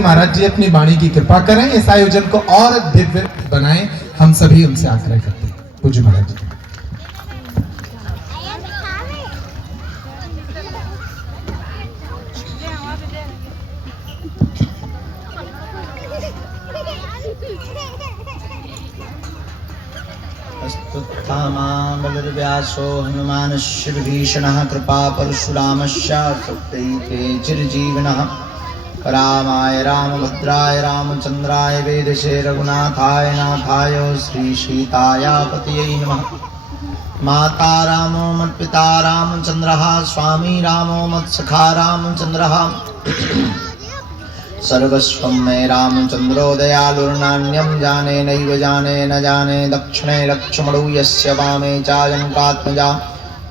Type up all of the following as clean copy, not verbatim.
महाराज जी अपनी वाणी की कृपा करें, इस आयोजन को और दिव्य बनाएं, हम सभी उनसे आग्रह करते हैं। पूज्य महाराज जी। बलिर्व्यासो हनुमानस्य विभीषणः कृपा परशुरामस्य सप्तैते चिरजीविनः रामाय रामभद्राय रामचंद्राय वेदसे रघुनाथाय नाथाय श्री सीताय पतये नमः। माता रामो मत्पिता रामचंद्रः स्वामी रामो मत्सखा रामचंद्रः सर्वस्वं मे रामचंद्रो दयालुर्नान्यं जाने नैव जाने न जाने दक्षिणे लक्ष्मणो यस्य वामे चायङ्कात्मजा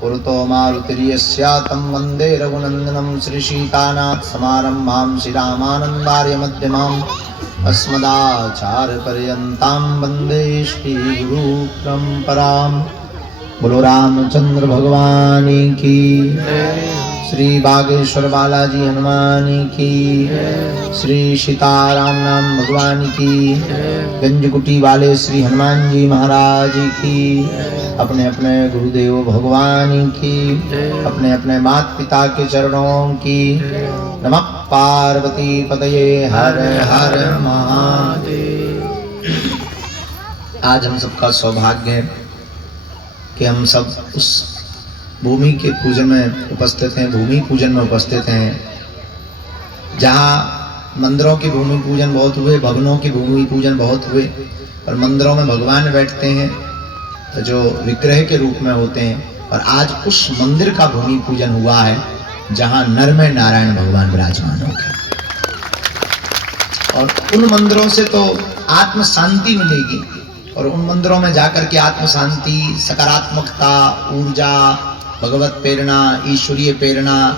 पुरतो मारुतिर्यस्य तं वन्दे रघुनन्दनं श्रीसीतानाथ समारम्भां श्रीरामानन्दार्य मध्यमाम् अस्मदाचार्यपर्यन्तां वन्दे श्रीगुरुपरम्पराम्। बोलो रामचंद्र भगवान की, श्री बागेश्वर बालाजी हनुमान की, श्री सीताराम नाम भगवान की, गंजकुटी वाले श्री हनुमान जी महाराज की, अपने अपने गुरुदेव भगवान की, अपने अपने माता पिता के चरणों की। नमः पार्वती पतये हर हर महादेव। आज हम सबका सौभाग्य है कि हम सब उस भूमि के पूजन में उपस्थित हैं, भूमि पूजन में उपस्थित हैं, जहाँ मंदिरों की भूमि पूजन बहुत हुए, भवनों की भूमि पूजन बहुत हुए, और मंदिरों में भगवान बैठते हैं जो विग्रह के रूप में होते हैं। और आज उस मंदिर का भूमि पूजन हुआ है जहाँ नर में नारायण भगवान विराजमान हो गए। और उन मंदिरों से तो आत्म शांति मिलेगी, और उन मंदिरों में जाकर के आत्म शांति, सकारात्मकता, ऊर्जा, भगवत प्रेरणा, ईश्वरीय प्रेरणा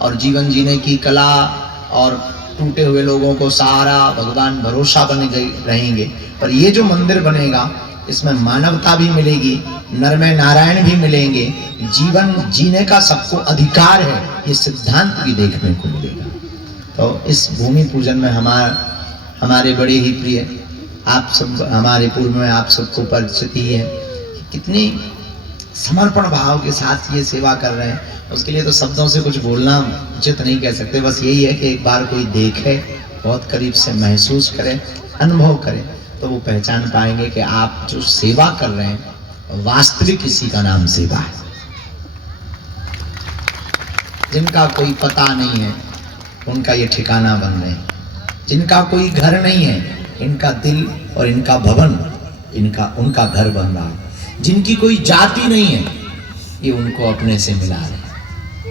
और जीवन जीने की कला, और टूटे हुए लोगों को सहारा, भगवान भरोसा बने रहेंगे। और ये जो मंदिर बनेगा इसमें मानवता भी मिलेगी, नर में नारायण भी मिलेंगे, जीवन जीने का सबको अधिकार है, ये सिद्धांत भी देखने को मिलेगा। तो इस भूमि पूजन में हमारे बड़े ही प्रिय आप सब, हमारे पूर्व में आप सबको परिचित ही है, कितनी समर्पण भाव के साथ ये सेवा कर रहे हैं। उसके लिए तो शब्दों से कुछ बोलना उचित नहीं कह सकते, बस यही है कि एक बार कोई देखे, बहुत करीब से महसूस करे, अनुभव करे, तो वो पहचान पाएंगे कि आप जो सेवा कर रहे हैं वास्तविक इसी का नाम सेवा है। जिनका कोई पता नहीं है उनका ये ठिकाना बन रहे हैं, जिनका कोई घर नहीं है इनका दिल और इनका भवन, उनका घर बन रहा है। जिनकी कोई जाति नहीं है ये उनको अपने से मिला रहे हैं।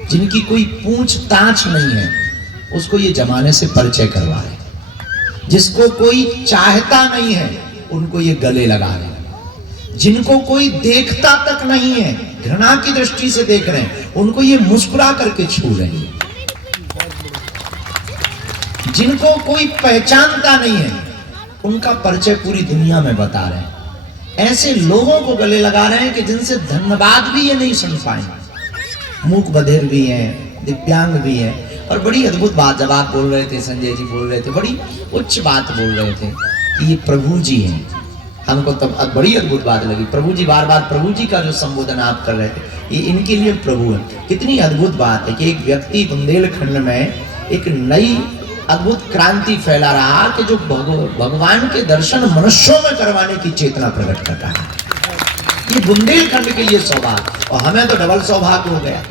जिनकी कोई पूछताछ नहीं है उसको ये जमाने से परिचय करवा रहे हैं। जिसको कोई चाहता नहीं है उनको ये गले लगा रहे हैं। जिनको कोई देखता तक नहीं है, घृणा की दृष्टि से देख रहे हैं, उनको ये मुस्कुरा करके छू रहे हैं। जिनको कोई पहचानता नहीं है उनका परिचय पूरी दुनिया में बता रहे हैं। ऐसे लोगों को गले लगा रहे हैं कि जिनसे धन्यवाद भी ये नहीं सुन पाए। मूक बधिर भी हैं, दिव्यांग भी हैं। और बड़ी अद्भुत बात जब आप बोल रहे थे, संजय जी बोल रहे थे, बड़ी उच्च बात बोल रहे थे कि ये प्रभु जी हैं। हमको तब बड़ी अद्भुत बात लगी। प्रभु जी, बार बार प्रभु जी का जो संबोधन आप कर रहे थे, ये इनके लिए प्रभु है। कितनी अद्भुत बात है कि एक व्यक्ति बुंदेलखंड में एक नई अद्भुत क्रांति फैला रहा कि जो भगवान के दर्शन मनुष्यों में करवाने की चेतना प्रकट कर रहा है। ये बुंदेलखंड के लिए सौभाग्य, और हमें तो डबल सौभाग्य हो गया।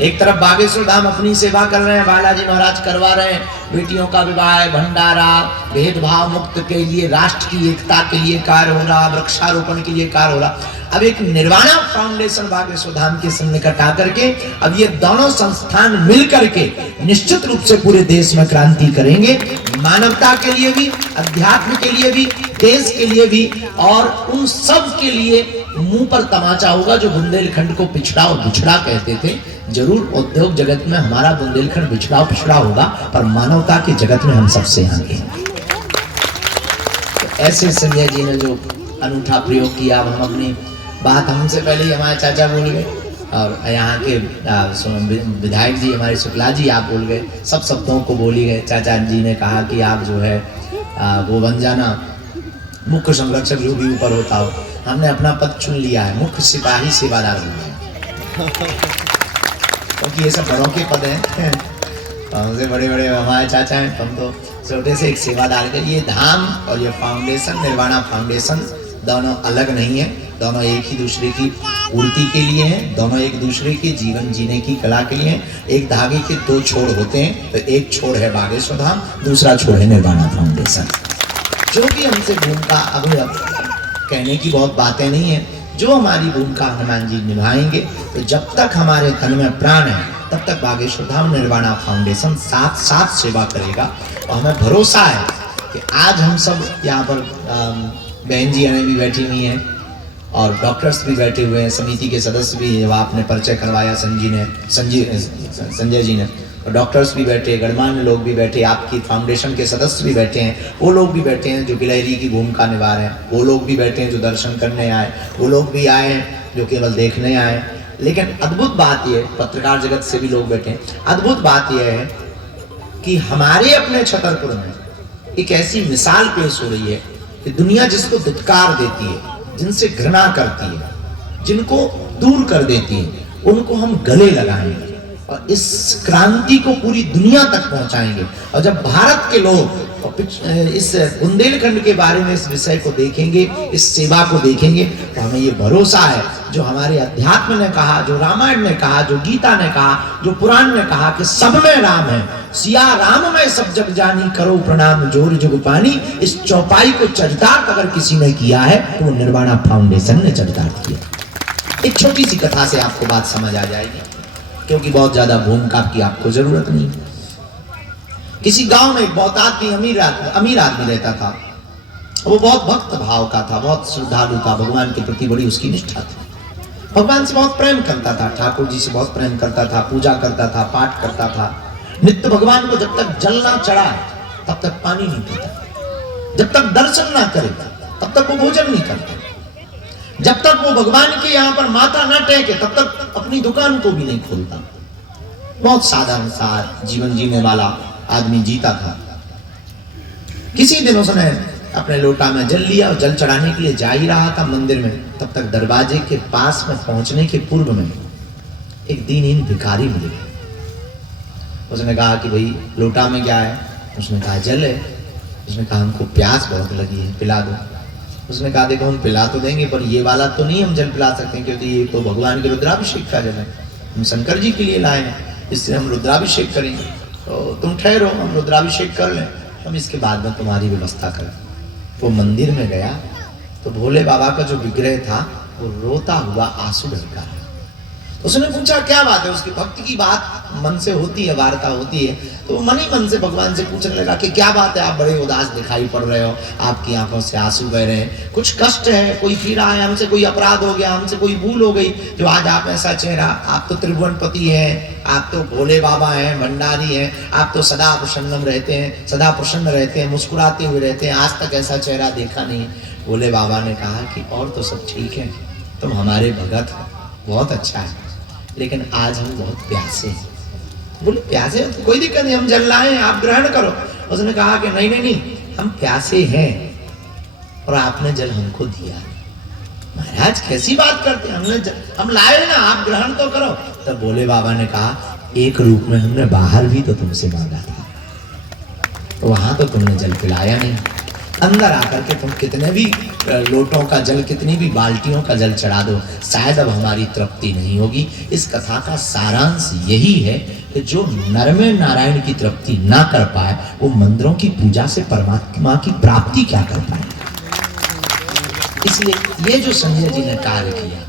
एक तरफ बागेश्वर धाम अपनी सेवा कर रहे हैं, बालाजी महाराज करवा रहे हैं, बेटियों का विवाह, भंडारा, भेदभाव मुक्त के लिए, राष्ट्र की एकता के लिए कार्य हो रहा, वृक्षारोपण के लिए कार्य हो रहा। अब एक निर्वाणा फाउंडेशन बागेश्वर धाम के सन्निकट आकर के अब ये दोनों संस्थान मिल करके निश्चित रूप से पूरे देश में क्रांति करेंगे, मानवता के लिए भी, अध्यात्म के लिए भी, देश के लिए भी, और उन सब के लिए मुंह पर तमाचा होगा जो बुंदेलखंड को पिछड़ा और बिछड़ा कहते थे। जरूर उद्योग जगत में हमारा बुंदेलखंड पिछड़ा होगा, पर मानवता के जगत में हम सबसे आगे हैं। तो ऐसे संजय जी ने जो अनूठा प्रयोग किया, हम अपनी बात, हमसे पहले ही हमारे चाचा बोल गए, और यहाँ के विधायक जी हमारे शुक्ला जी आप बोल गए, सब शब्दों को बोल ही गए। चाचा जी ने कहा कि आप जो है वो बन जाना मुख्य संरक्षक, जो भी ऊपर होता हो। हमने अपना पद चुन लिया है, मुख्य सिपाही सेवादार बन गए, क्योंकि ये सब बड़ों के पद हैं। हमसे बड़े बड़े हमारे चाचा हैं, हम तो छोटे से एक सेवादार के। ये धाम और ये फाउंडेशन, निर्वाणा फाउंडेशन, दोनों अलग नहीं है, दोनों एक ही दूसरे की पूर्ति के लिए हैं, दोनों एक दूसरे के जीवन जीने की कला के लिए हैं। एक धागे के दो छोर होते हैं, तो एक छोर है बागेश्वर धाम, दूसरा छोर है निर्वाणा फाउंडेशन। जो भी हमसे भूमिका, अब कहने की बहुत बातें नहीं है, जो हमारी भूमिका हनुमान जी निभाएंगे, तो जब तक हमारे तन में प्राण है तब तक बागेश्वर धाम निर्वाणा फाउंडेशन साथ साथ सेवा करेगा। और हमें भरोसा है कि आज हम सब यहाँ पर बहन जी भी बैठी हुई हैं और डॉक्टर्स भी बैठे हुए हैं, समिति के सदस्य भी, जब आपने परिचय करवाया संजय जी ने, और डॉक्टर्स भी बैठे, गणमान्य लोग भी बैठे, आपकी फाउंडेशन के सदस्य भी बैठे हैं, वो लोग भी बैठे हैं जो गिलहरी की भूमिका निभा रहे हैं, वो लोग भी बैठे हैं जो दर्शन करने आए, वो लोग भी आए हैं जो केवल देखने आए। लेकिन अद्भुत बात यह, पत्रकार जगत से भी लोग बैठे हैं, अद्भुत बात यह है कि हमारे अपने छतरपुर में एक ऐसी मिसाल पेश हो रही है कि दुनिया जिसको दुत्कार देती है, जिनसे घृणा करती है, जिनको दूर कर देती है, उनको हम गले लगाएंगे और इस क्रांति को पूरी दुनिया तक पहुंचाएंगे। और जब भारत के लोग इस बुंदेलखंड के बारे में इस विषय को देखेंगे, इस सेवा को देखेंगे, तो हमें ये भरोसा है, जो हमारे अध्यात्म ने कहा, जो रामायण ने कहा, जो गीता ने कहा, जो पुराण ने कहा कि सब में राम है, सिया राम में सब जग जानी, करो प्रणाम जोर जुग पानी। इस चौपाई को चरितार्थ अगर किसी ने किया है तो वो निर्वाणा फाउंडेशन ने चरितार्थ किया। एक छोटी सी कथा से आपको बात समझ आ जाएगी, क्योंकि बहुत ज्यादा भूमिका की आपको जरूरत नहीं। किसी गांव में एक बहुत अमीर आदमी रहता था। वो बहुत भक्त भाव का था, बहुत श्रद्धालु था, भगवान के प्रति बड़ी उसकी निष्ठा थी, भगवान से बहुत प्रेम करता था, ठाकुर जी से बहुत प्रेम करता था, पूजा करता था, पाठ करता था। नित्य भगवान को जब तक जल ना चढ़ा तब तक पानी नहीं पीता, जब तक दर्शन ना करे तब तक वो भोजन नहीं करता, जब तक वो भगवान के यहाँ पर माथा ना टेके तब तक अपनी दुकान को भी नहीं खोलता। बहुत साधारण सा जीवन जीने वाला आदमी जीता था। किसी दिन उसने अपने लोटा में जल लिया और जल चढ़ाने के लिए जा ही रहा था मंदिर में, तब तक दरवाजे के पास में पहुंचने के पूर्व में एक दीनहीन भिखारी मिले। उसने कहा कि भाई लोटा में क्या है? उसने कहा जल है। उसने कहा हमको प्यास बहुत लगी है, पिला दो। उसने कहा देखो हम पिला तो देंगे, पर ये वाला तो नहीं हम जल पिला सकते, क्योंकि ये तो भगवान के रुद्राभिषेक का जल है, हम शंकर जी के लिए लाए हैं, इससे हम रुद्राभिषेक करेंगे, तो तुम ठहरो, हम रुद्राभिषेक कर लें, हम इसके बाद में तुम्हारी व्यवस्था करें। वो मंदिर में गया तो भोले बाबा का जो विग्रह था वो रोता हुआ आंसू ढलका है। उसने पूछा क्या बात है? उसकी भक्ति की बात मन से होती है, वार्ता होती है, तो मन ही मन से भगवान से पूछने लगा कि क्या बात है, आप बड़े उदास दिखाई पड़ रहे हो, आपकी आंखों से आंसू बह रहे हैं, कुछ कष्ट है, कोई पीड़ा है, हमसे कोई अपराध हो गया, हमसे कोई भूल हो गई जो आज आप ऐसा चेहरा, आप तो त्रिभुवनपति हैं, आप तो भोले बाबा हैं, भंडारी हैं, आप तो सदा प्रसन्नम रहते हैं, सदा प्रसन्न रहते हैं, मुस्कुराते हुए रहते हैं, आज तक ऐसा चेहरा देखा नहीं। भोले बाबा ने कहा कि और तो सब ठीक है, तुम हमारे भगत हो, बहुत अच्छा है, लेकिन आज हम बहुत प्यासे हैं। बोले प्यासे हो तो कोई दिक्कत नहीं, हम जल लाए, आप ग्रहण करो। उसने कहा कि नहीं नहीं नहीं, हम प्यासे हैं और आपने जल हमको दिया। महाराज कैसी बात करते हैं, हम लाए ना, आप ग्रहण तो करो। तब भोले बाबा ने कहा एक रूप में हमने बाहर भी तो तुमसे मांगा था, तो वहां तो तुमने जल पिलाया नहीं, अंदर आकर के तुम कितने भी लोटों का जल, कितनी भी बाल्टियों का जल चढ़ा दो, शायद अब हमारी तृप्ति नहीं होगी। इस कथा का सारांश यही है कि जो नर में नारायण की तृप्ति ना कर पाए, वो मंदिरों की पूजा से परमात्मा की प्राप्ति क्या कर पाए। इसलिए ये जो संजय जी ने कार्य किया,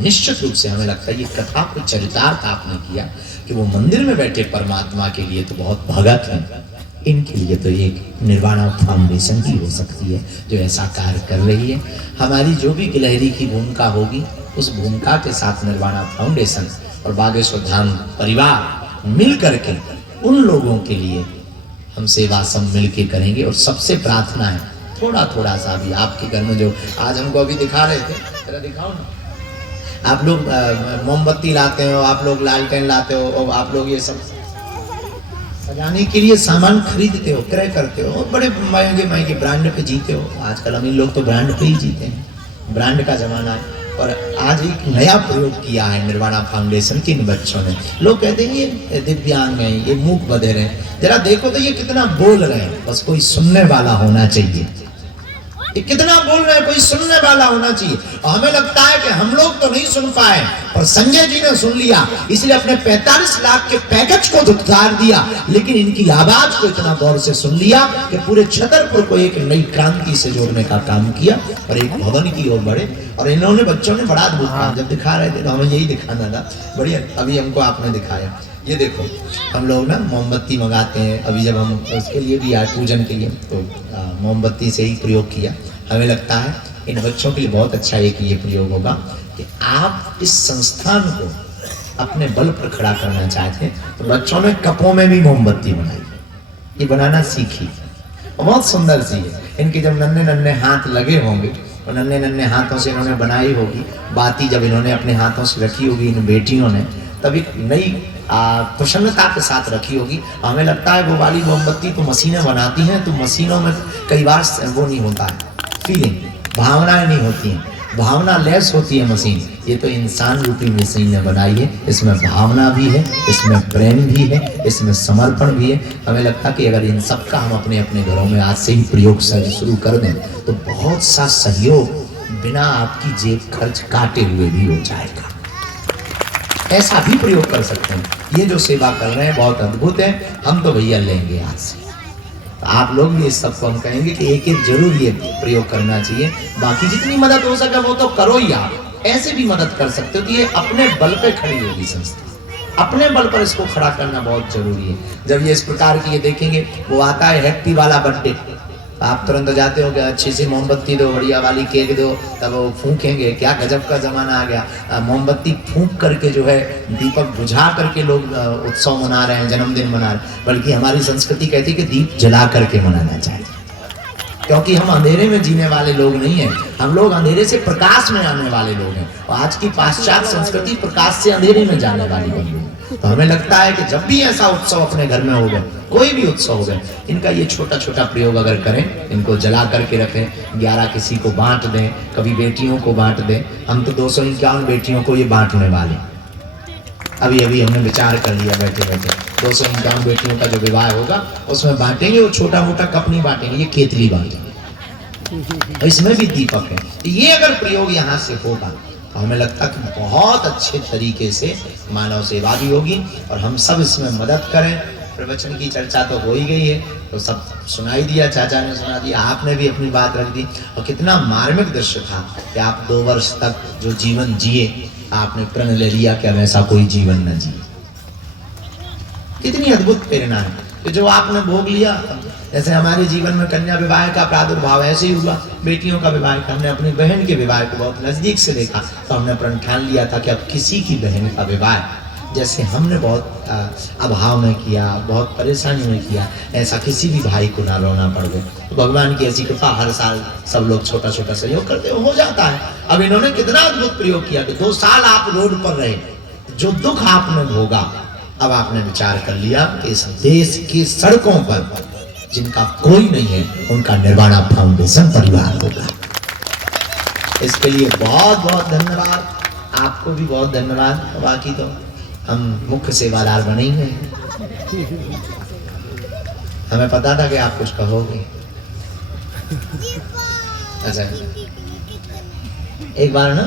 निश्चित रूप से हमें लगता है ये कथा को चरितार्थ आपने किया कि वो मंदिर में बैठे परमात्मा के लिए तो बहुत भगत है, इनके लिए तो एक निर्वाणा फाउंडेशन ही हो सकती है जो ऐसा कार्य कर रही है। हमारी जो भी गिलहरी की भूमिका होगी, उस भूमिका के साथ निर्वाणा फाउंडेशन और बागेश्वर धाम परिवार मिल करके उन लोगों के लिए हम सेवा सब मिल के करेंगे। और सबसे प्रार्थना है थोड़ा थोड़ा सा भी आपके घर में, जो आज हमको अभी दिखा रहे थे, जरा दिखाओ ना, आप लोग मोमबत्ती लाते हो, आप लोग लालटेन लाते हो, और आप लोग ये सब सजाने के लिए सामान खरीदते हो, क्रय करते हो, और बड़े महंगे महंगे ब्रांड पे जीते हो। आजकल अमीर लोग तो ब्रांड पे ही जीते हैं, ब्रांड का जमाना है। और आज एक नया प्रयोग किया है निर्वाणा फाउंडेशन के इन बच्चों ने। लोग कहते हैं ये दिव्यांग हैं, ये मूक बधिर हैं, जरा देखो तो ये कितना बोल रहे हैं, बस कोई सुनने वाला होना चाहिए। ये कितना बोल रहे हैं, कोई सुनने वाला होना चाहिए। और हमें लगता है कि हम लोग तो नहीं सुन पाए, पर संजय जी ने सुन लिया, इसलिए अपने 45 लाख के पैकेज को धुतकार दिया, लेकिन इनकी आवाज को इतना गौर से सुन लिया कि पूरे छतरपुर को एक नई क्रांति से जोड़ने का काम किया और एक भवन की ओर बढ़े। और इन्होंने बच्चों ने बड़ा अद्भुत काम, जब दिखा रहे थे तो हमें यही दिखाना था। बढ़िया, अभी हमको आपने दिखाया। ये देखो, हम लोग ना मोमबत्ती मंगाते हैं, अभी जब हम उसके लिए भी आए पूजन के लिए, तो मोमबत्ती से ही प्रयोग किया। हमें लगता है इन बच्चों के लिए बहुत अच्छा एक ये प्रयोग होगा कि आप इस संस्थान को अपने बल पर खड़ा करना चाहते हैं, तो बच्चों ने कपों में भी मोमबत्ती बनाई, ये बनाना सीखी, बहुत सुंदर सी है। इनके जब नन्हे नन्हे हाथ लगे होंगे और नन्हे नन्हे हाथों से इन्होंने बनाई होगी, बाती जब इन्होंने अपने हाथों से रखी होगी इन बेटियों ने, तब एक नई प्रसन्नता के साथ रखी होगी। हमें लगता है वो वाली मोमबत्ती तो मशीनें बनाती हैं, तो मशीनों में कई बार वो नहीं होता है, फीलिंग, भावनाएं नहीं होती हैं, भावना लेस होती है मशीन। ये तो इंसान रूपी मशीन ने बनाई है, इसमें भावना भी है, इसमें प्रेम भी है, इसमें समर्पण भी है। हमें लगता है कि अगर इन सब का हम अपने अपने घरों में आज से ही प्रयोग शुरू कर दें तो बहुत सा सहयोग बिना आपकी जेब खर्च काटे हुए भी हो जाएगा। ऐसा भी प्रयोग कर सकते हैं। ये जो सेवा कर रहे हैं बहुत अद्भुत है, हम तो भैया लेंगे आज से। आप लोग भी इस सबको हम कहेंगे कि एक एक जरूर ये प्रयोग करना चाहिए। बाकी जितनी मदद हो सके वो तो करो ही, आप ऐसे भी मदद कर सकते हो। तो ये अपने बल पे खड़ी होगी संस्था, अपने बल पर इसको खड़ा करना बहुत जरूरी है। जब ये इस प्रकार की ये देखेंगे, वो आता है हैप्पी वाला बर्थडे, आप तुरंत जाते हो कि अच्छी सी मोमबत्ती दो, बढ़िया वाली केक दो, तब वो फूकेंगे। क्या गजब का जमाना आ गया, मोमबत्ती फूंक करके जो है दीपक बुझा करके लोग उत्सव मना रहे हैं, जन्मदिन मना रहे हैं। बल्कि हमारी संस्कृति कहती है कि दीप जला करके मनाना चाहिए, क्योंकि हम अंधेरे में जीने वाले लोग नहीं हैं, हम लोग अंधेरे से प्रकाश में आने वाले लोग हैं। और आज की पाश्चात्य संस्कृति प्रकाश से अंधेरे में जाने वाली बन गई। तो हमें लगता है कि जब भी ऐसा उत्सव अपने घर में होगा, कोई भी उत्सव होगा, इनका ये छोटा छोटा प्रयोग अगर करें, इनको जला करके रखें, 11 किसी को बांट दें, कभी बेटियों को बांट दें। हम तो 251 बेटियों को ये बांटने वाले, अभी अभी हमने विचार कर लिया बैठे बैठे। 251 बेटियों का जो विवाह होगा उसमें बांटेंगे, वो छोटा मोटा कप नहीं बांटेंगे, ये केतली बांटेंगे, इसमें भी दीपक है। ये अगर प्रयोग यहाँ से होगा तो हमें लगता है कि बहुत अच्छे तरीके से मानव सेवा भी होगी और हम सब इसमें मदद करें। प्रवचन की चर्चा तो हो ही गई है, तो सब सुनाई दिया, चाचा ने सुना दिया, आपने भी अपनी बात रख दी। और कितना मार्मिक दृश्य था कि आप 2 वर्ष तक जो जीवन जिए, आपने प्रण ले लिया कि अब ऐसा कोई जीवन न जिए। कितनी अद्भुत प्रेरणा है कि जो आपने भोग लिया। जैसे हमारे जीवन में कन्या विवाह का प्रादुर्भाव ऐसे ही हुआ, बेटियों का विवाह, हमने अपनी बहन के विवाह को बहुत नजदीक से देखा, तो हमने प्रण ठान लिया था कि अब किसी की बहन का विवाह जैसे हमने बहुत अभाव में किया, बहुत परेशानी में किया, ऐसा किसी भी भाई को ना रोना पड़ गए। तो भगवान की ऐसी कृपा, हर साल सब लोग छोटा छोटा सहयोग करते हो जाता है। अब इन्होंने कितना अद्भुत प्रयोग किया कि 2 साल आप रोड पर रहे, जो दुख आपने भोगा, अब आपने विचार कर लिया कि इस देश की सड़कों पर जिनका कोई नहीं है, उनका निर्वाणा फाउंडेशन परिवार होगा। इसके लिए बहुत बहुत धन्यवाद, आपको भी बहुत धन्यवाद। बाकी तो हम मुख्य सेवादार बने ही हैं, हमें पता था कि आप कुछ कहोगे। अच्छा, एक बार ना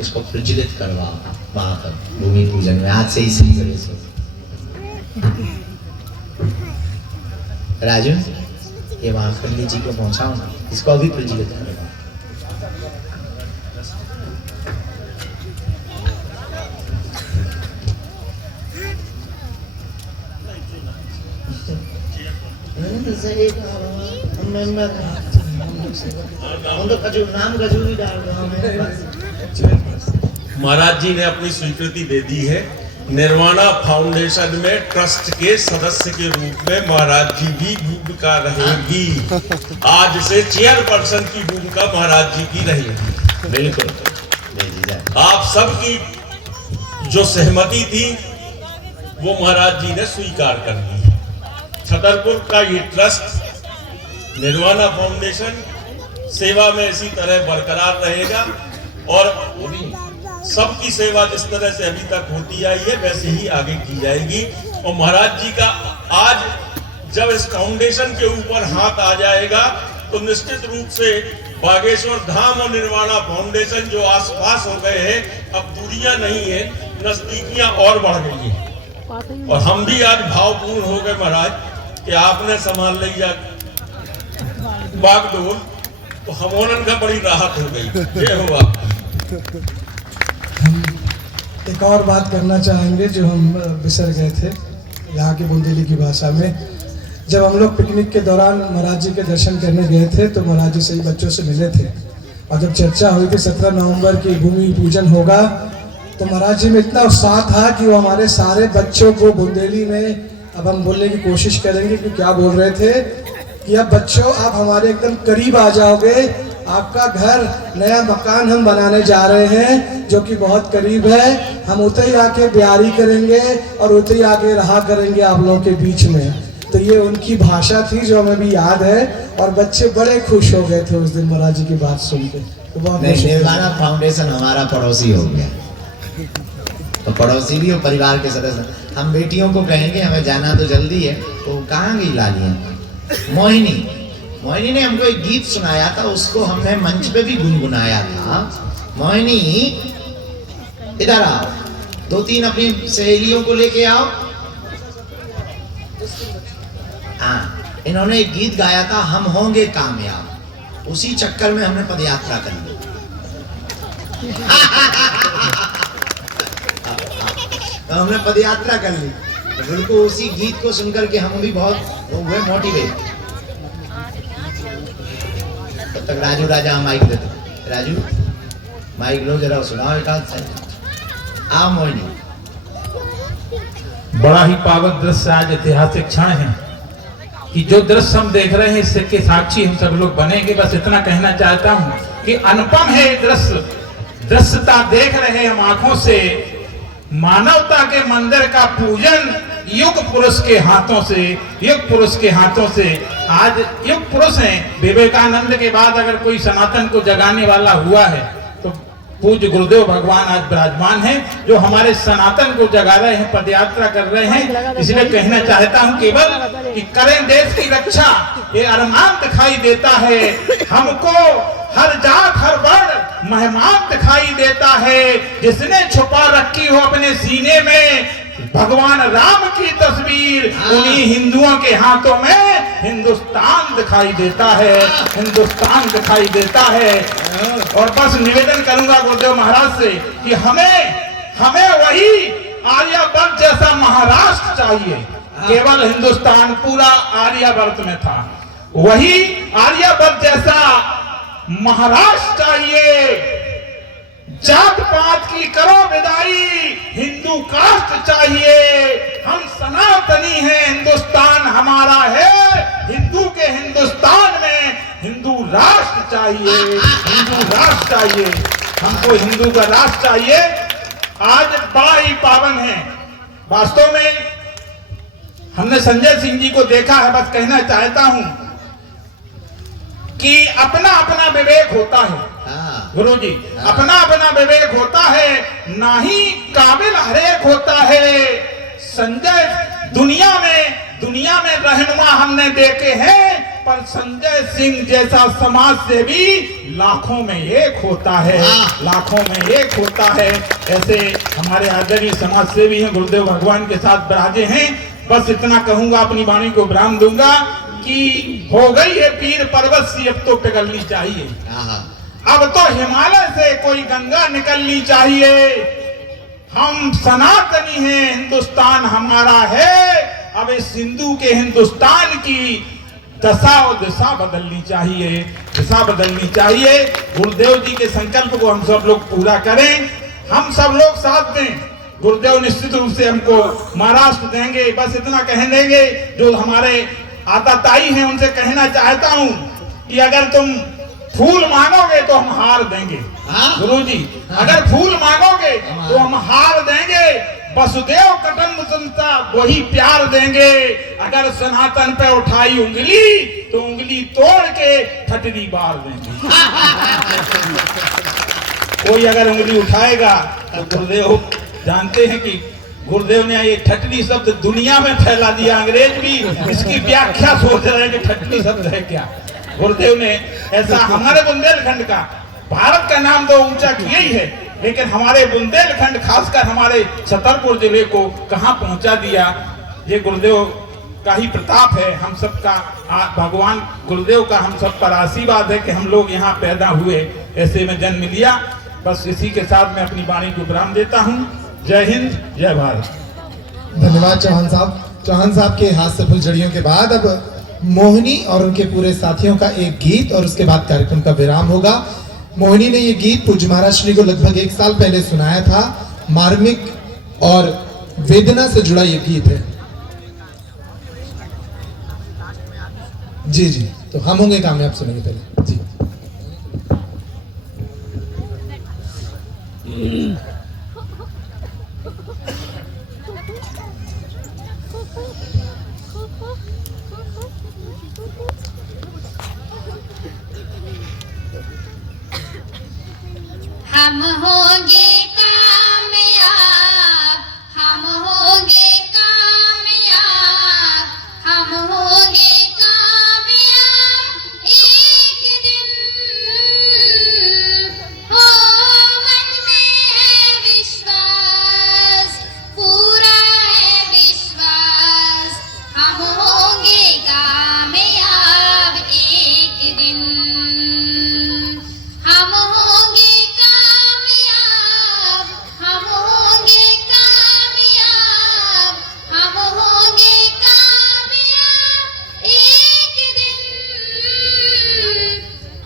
इसको प्रज्वलित करवाओ वहां पर भूमि पूजन में, आज से ही सही तरह से। राजू, ये वहां पंडित जी को पहुंचाओ ना, इसको अभी प्रज्वलित करवाओ। महाराज जी ने अपनी स्वीकृति दे दी है। निर्वाणा फाउंडेशन में ट्रस्ट के सदस्य के रूप में महाराज जी भी भूमिका रहेगी। आज से चेयरपर्सन की भूमिका महाराज जी की रहेगी। बिल्कुल बेझिझक। आप सबकी जो सहमति थी वो महाराज जी ने स्वीकार कर ली। छतरपुर का ये ट्रस्ट निर्वाणा फाउंडेशन सेवा में इसी तरह बरकरार रहेगा और सबकी सेवा जिस तरह से अभी तक होती आई है वैसे ही आगे की जाएगी। और महाराज जी का आज जब इस फाउंडेशन के ऊपर हाथ आ जाएगा तो निश्चित रूप से बागेश्वर धाम और निर्वाणा फाउंडेशन जो आसपास हो गए हैं, अब दूरियां नहीं है, नजदीकियां और बढ़ गई हैं। और हम भी आज भावपूर्ण हो गए महाराज कि आपने संभाल लिया बागडोर, तो हम का बड़ी राहत हो गई। जय हो आपकी। हम एक और बात करना चाहेंगे जो हम बिसर गए थे यहाँ की बुंदेली की भाषा में। जब हम लोग पिकनिक के दौरान महाराज जी के दर्शन करने गए थे तो महाराज जी सही बच्चों से मिले थे और जब चर्चा हुई थी 17 नवंबर की भूमि पूजन होगा तो महाराज जी में इतना उत्साह था कि वो हमारे सारे बच्चों को बुंदेली में, अब हम बोलने की कोशिश करेंगे कि क्या बोल रहे थे कि अब बच्चों आप हमारे एकदम करीब आ जाओगे, आपका घर नया मकान हम बनाने जा रहे हैं जो कि बहुत करीब है, हम उते ही आके ब्यारी करेंगे और उते ही आके रहा करेंगे आप लोगों के बीच में। तो ये उनकी भाषा थी जो हमें भी याद है और बच्चे बड़े खुश हो गए थे उस दिन महाराज जी की बात सुन के। तो बहुत निर्वाणा फाउंडेशन हमारा पड़ोसी हो गया, तो पड़ोसी भी और परिवार के सदस्य। हम बेटियों को कहेंगे हमें जाना तो जल्दी है, तो कहाँ गई लालियाँ? मोहिनी ने हमको एक गीत सुनाया था, उसको हमने मंच पे भी गुनगुनाया था। मोहिनी इधर आओ, 2-3 अपनी सहेलियों को लेके आओ। हाँ, इन्होंने एक गीत गाया था, हम होंगे कामयाब, उसी चक्कर में हमने पदयात्रा कर ली। तो हमने पदयात्रा कर ली, तो बिल्कुल उसी गीत को सुनकर के हम भी बहुत हुए मोटिवेट। तब तक राजू राजा माइक देते, राजू माइक लो जरा, सुनाओ एक आध से। आओ मोहिनी। बड़ा ही पावन दृश्य, आज ऐतिहासिक क्षण है कि जो दृश्य हम देख रहे हैं इससे के साक्षी हम सब लोग बनेंगे। बस इतना कहना चाहता हूं कि अनुपम है दृश्य, दृश्यता देख रहे हैं हम आंखों से, मानवता के मंदिर का पूजन युग पुरुष के हाथों से, युग पुरुष के हाथों से। आज युग पुरुष हैं, विवेकानंद के बाद अगर कोई सनातन को जगाने वाला हुआ है तो पूज्य गुरुदेव भगवान आज विराजमान हैं जो हमारे सनातन को जगा रहे हैं, पदयात्रा कर रहे हैं। इसलिए कहना चाहता हूं केवल कि करें देश की रक्षा, ये अरमान दिखाई देता है हमको, हर जात हर वर्ण मेहमान दिखाई देता है, जिसने छुपा रखी हो अपने सीने में भगवान राम की तस्वीर, उन्हीं हिंदुओं के हाथों में हिंदुस्तान दिखाई देता है, हिंदुस्तान दिखाई देता है। और बस निवेदन करूंगा गुरुदेव महाराज से कि हमें वही आर्यवर्त जैसा महाराष्ट्र चाहिए। केवल हिंदुस्तान पूरा आर्यवर्त में था, वही आर्यवर्त जैसा महाराष्ट्र चाहिए। जात पात की करो विदाई, हिंदू कास्ट चाहिए। हम सनातनी हैं, हिंदुस्तान हमारा है, हिंदू के हिंदुस्तान में हिंदू राष्ट्र चाहिए, हिंदू राष्ट्र चाहिए, हमको हिंदू का राष्ट्र चाहिए। आज बड़ा ही पावन है वास्तव में। हमने संजय सिंह जी को देखा है, बस कहना चाहता हूं कि अपना अपना विवेक होता है गुरु जी, अपना अपना विवेक होता है, ना ही काबिल हरेक होता है। संजय दुनिया में रहनुमा हमने देखे हैं, पर संजय सिंह जैसा समाज सेवी लाखों में एक होता है, लाखों में एक होता है। ऐसे हमारे आदरणीय समाज सेवी हैं, गुरुदेव भगवान के साथ विराजे हैं। बस इतना कहूंगा, अपनी वाणी को विराम दूंगा कि हो गई है पीर पर्वत सी, अब तो पिघलनी चाहिए, अब तो हिमालय से कोई गंगा निकलनी चाहिए। हम सनातनी हैं, हिंदुस्तान हमारा है, अब इस हिंदू के हिंदुस्तान की दशा और दिशा बदलनी चाहिए, दिशा बदलनी चाहिए। गुरुदेव जी के संकल्प को हम सब लोग पूरा करें, हम सब लोग साथ दें। गुरुदेव निश्चित रूप से हमको महाराष्ट्र देंगे। बस इतना कह देंगे, जो हमारे आताताई हैं उनसे कहना चाहता हूं कि अगर तुम फूल मांगोगे तो हम हार देंगे। हाँ। गुरुजी, अगर फूल मांगोगे तो हम हार देंगे। वसुदेव कटन संता वही प्यार देंगे। अगर सनातन पे उठाई उंगली तो उंगली तोड़ के ठटरी बार देंगे। कोई अगर उंगली उठाएगा तो गुरुदेव जानते हैं कि गुरुदेव ने ये ठटनी शब्द दुनिया में फैला दिया। अंग्रेज भी इसकी व्याख्या सोच रहे हैं कि ठटनी शब्द है क्या। गुरुदेव ने ऐसा हमारे बुंदेलखंड का, भारत का नाम तो ऊंचा किया ही है, लेकिन हमारे बुंदेलखंड खासकर हमारे छतरपुर जिले को कहां पहुंचा दिया। ये गुरुदेव का ही प्रताप है। हम सबका भगवान गुरुदेव का हम सब पर आशीर्वाद है कि हम लोग यहाँ पैदा हुए, ऐसे में जन्म लिया। बस इसी के साथ मैं अपनी वाणी को विराम देता हूँ। जय हिंद, जय भारत। धन्यवाद चौहान साहब। चौहान साहब के हाथ से फुलझड़ियों के बाद अब मोहिनी और उनके पूरे साथियों का एक गीत और उसके बाद कार्यक्रम का विराम होगा। मोहिनी ने ये गीत पूज्य महाराज श्री को लगभग 1 साल पहले सुनाया था। मार्मिक और वेदना से जुड़ा ये गीत है। जी जी, तो हम होंगे कामयाब सुनेंगे पहले जी। हम होंगे कामयाब, हम होंगे कामयाब, हम होंगे कामयाब एक दिन। हो मन में है विश्वास, पूरा है विश्वास, हम होंगे कामयाब एक दिन। हम होंगे कामयाब, हम होंगे कामयाब, हम होंगे कामयाब एक दिन।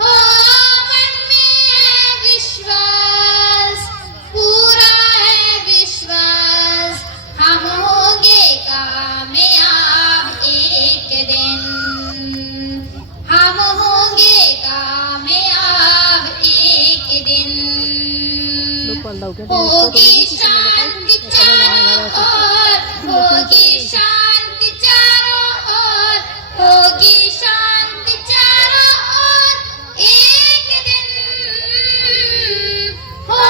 हो मन में है विश्वास, पूरा है विश्वास, हम होंगे कामयाब एक दिन। हम होंगे कामयाब एक दिन। होगी शांति चारों ओर, होगी शांति चारों ओर, होगी शांति चारों ओर एक दिन। हो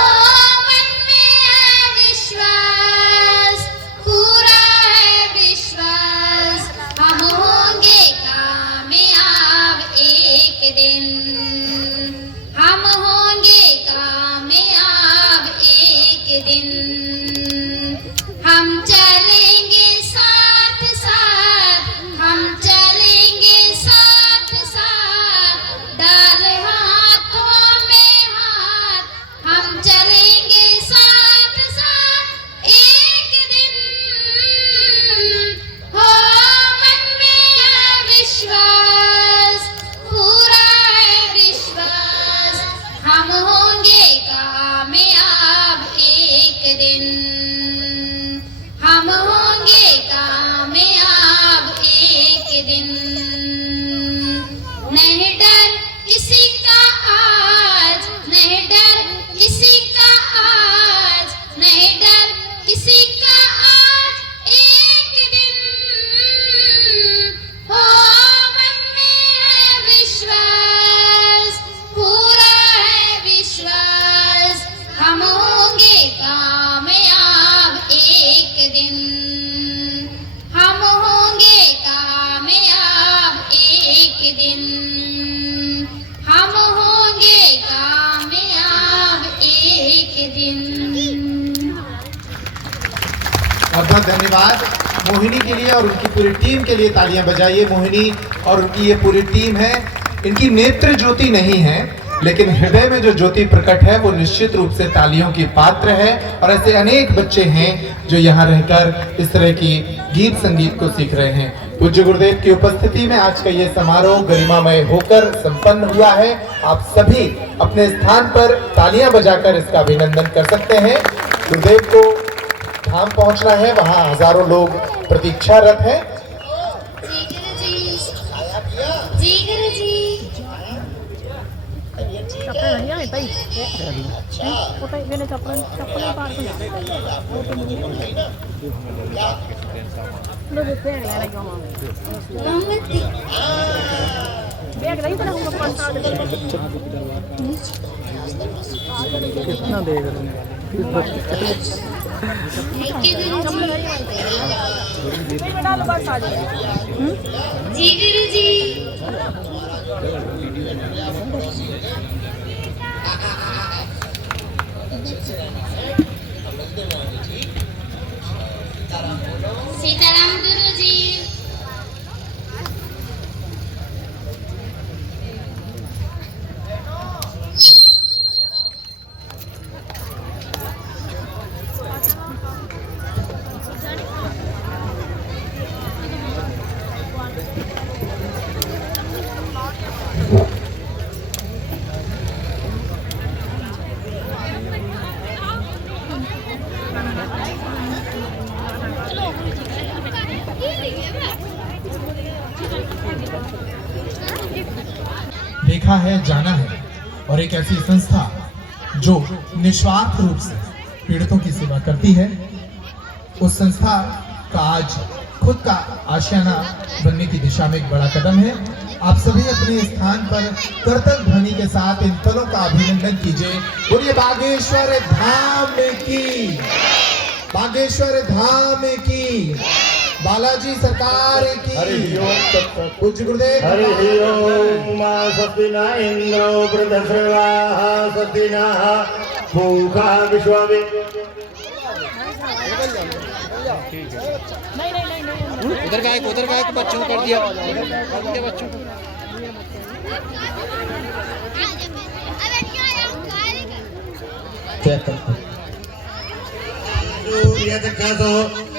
मन में है विश्वास, पूरा है विश्वास, हम होंगे कामयाब एक दिन। हम होंगे कामयाब एक दिन। हम चलेंगे साथ साथ, हम चलेंगे साथ साथ, डाल हाथों में हाथ, हम चलेंगे साथ साथ एक दिन। हो मन में है विश्वास, पूरा है विश्वास, हम होंगे कामयाब एक दिन। हम होंगे कामयाब एक दिन। नहीं डर किसी का आज, नहीं डर किसी का आज, नहीं डर किसी का आज एक दिन। हो मन में है विश्वास, पूरा है विश्वास, हम होंगे कामयाब एक दिन। हम होंगे कामयाब एक दिन। हम होंगे कामयाब एक दिन। बहुत बहुत धन्यवाद मोहिनी के लिए और उनकी पूरी टीम के लिए तालियां बजाइए। मोहिनी और उनकी ये पूरी टीम है, इनकी नेत्र ज्योति नहीं है, लेकिन हृदय में जो ज्योति प्रकट है वो निश्चित रूप से तालियों की पात्र है। और ऐसे अनेक बच्चे हैं जो यहाँ रहकर इस तरह की गीत संगीत को सीख रहे हैं। पूज्य गुरुदेव की उपस्थिति में आज का ये समारोह गरिमामय होकर संपन्न हुआ है। आप सभी अपने स्थान पर तालियां बजाकर इसका अभिनंदन कर सकते हैं। गुरुदेव को धाम पहुंचना है, वहां हजारों लोग प्रतीक्षारत हैं। जी गुरुजी, जी गुरुजी। जी गुरु जी। सीताराम गुरु जी। देखा है, जाना है, और एक ऐसी संस्था जो निस्वार्थ रूप से पीड़ितों की सेवा करती है, उस संस्था का आज खुद का आशियाना बनने की दिशा में एक बड़ा कदम है। आप सभी अपने स्थान पर कर्तव्य ध्वनि के साथ इन पलों का अभिनंदन कीजिए। बोलिए बागेश्वर धाम की, बागेश्वर धाम की, बालाजी सरकार की। पूज्य गुरुदेव। हरि ओम। स्वस्ति न इंद्रो वृद्धश्रवाः स्वस्ति नः पूषा विश्ववे। उधर का एक बच्चों को कर दिया बच्चों को।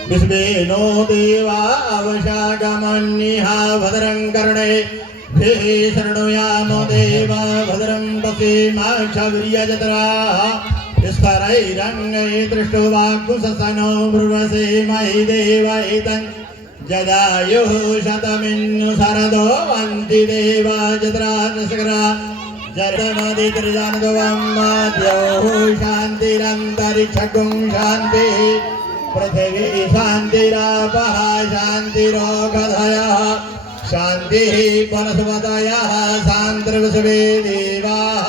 विश्वेनो देवा अवशागमन्यः भद्रं कर्णैः शृणुयामो देवा भद्रं पश्येमाक्षवीर्यजत्राः स्फरैरङ्गैः दृष्टुवाक्कुशसनो ब्रुवसे मयि देवैतं जदायुः शतमिन्नु शरदो वन्ति देवा जत्रानशकरा जरमदित्रजानगवं माद्योः शान्तिरन्तरिक्षगुं शान्तिः पृथिवी शान्तिरापः शान्तिरोगधयः शान्तिः वनस्पतयः शान्तिर्विश्वे देवाः